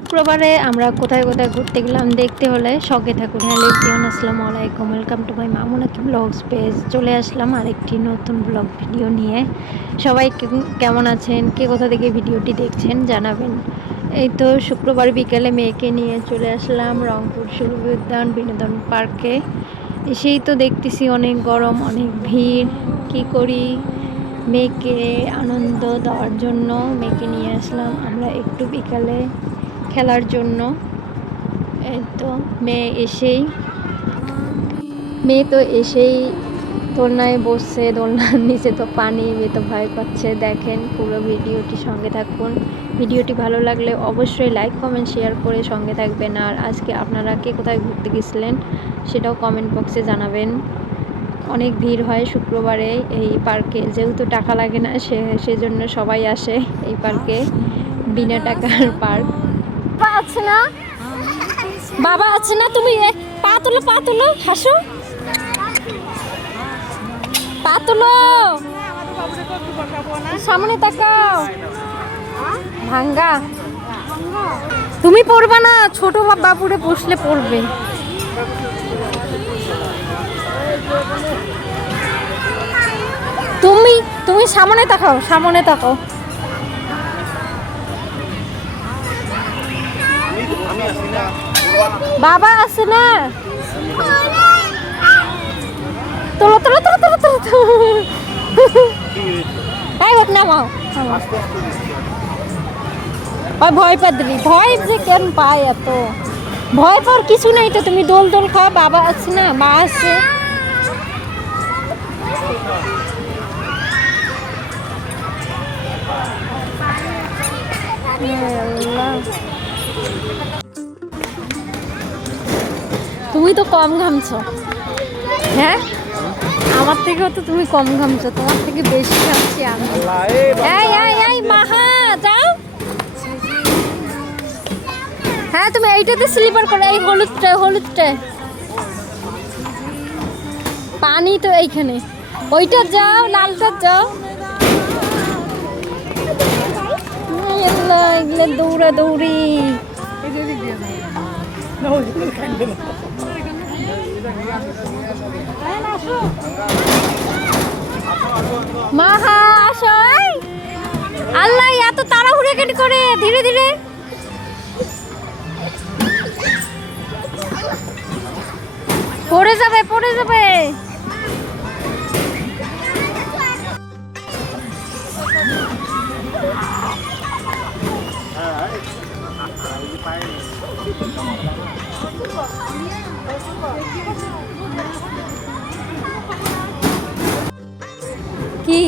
শুক্রবারে আমরা কোথায় কোথায় ঘুরতে গেলাম দেখতে হলে শখে থাকুন। হ্যালো এভরিওয়ান, আসসালামু আলাইকুম। ওয়েলকাম টু মাই মামুনাকি ব্লগস পেজ চলে আসলাম আরেকটি নতুন ব্লগ ভিডিও নিয়ে। সবাই কেমন আছেন? কে কোথা থেকে ভিডিওটি দেখছেন জানাবেন। এই তো শুক্রবার বিকেলে মেয়েকে নিয়ে চলে আসলাম রংপুর সুরভি উদ্যান বিনোদন পার্কে। এসেই তো দেখতেছি অনেক গরম, অনেক ভিড়। কি করি? মেয়েকে আনন্দ দেওয়ার জন্য মেয়েকে নিয়ে আসলাম। আমরা একটু বিকালে খেলার জন্য। এই তো, মেয়ে এসেই। মেয়ে তো এসেই দোলনায় বসছে, দোলনার নিচে তো পানি, মেয়ে তো ভয় পাচ্ছে। দেখেন পুরো ভিডিওটি সঙ্গে থাকুন। ভিডিওটি ভালো লাগলে অবশ্যই লাইক কমেন্ট শেয়ার করে সঙ্গে থাকবেন। আর আজকে আপনারা কে কোথায় ঘুরতে গেছিলেন সেটাও কমেন্ট বক্সে জানাবেন। অনেক ভিড় হয় শুক্রবারে এই পার্কে, যেহেতু টাকা লাগে না সে, সেজন্য সবাই আসে এই পার্কে। বিনা টাকার পার্ক। বাবা আছে না? বাবা আছে না? তুমি পা তুলো পা তুলো, হাসো। পা তুলো। সামনে তাকাও। ভাঙ্গা। তুমি পড়বা না, ছোট বাবুরে বসলে পড়বে। তুমি তুমি সামনে তাকাও সামনে তাকাও। বাবা, আছে না? তোলো তোলো তোলো তোলো তোলো তোলো। এই হোক নামাও। নামাও। ওই ভয় পাদ্রি ভয় যে কেন পায় এত? ভয় পাওয়ার কিছু নেই তো, তুমি দোল দোল খাওয়া বাবা আছে না, মা আছে। আল্লাহ। তুমি তো কম ঘামছো। হ্যাঁ? আমার থেকেও তো তুমি কম ঘামছো, তোমার থেকে বেশি ঘামছি আমি। মাহা, যাও। হ্যাঁ তুমি এইটাতে স্লিপার করো, এই হলুদটা হলুদটা। পানি তো এইখানে। ওইটা যাও, লালটা যাও। এগুলো দৌড়া দৌড়ি আল্লাহ এত তাড়াহুড়ো কেন করে? ধীরে ধীরে। পড়ে যাবে পড়ে যাবে। কি?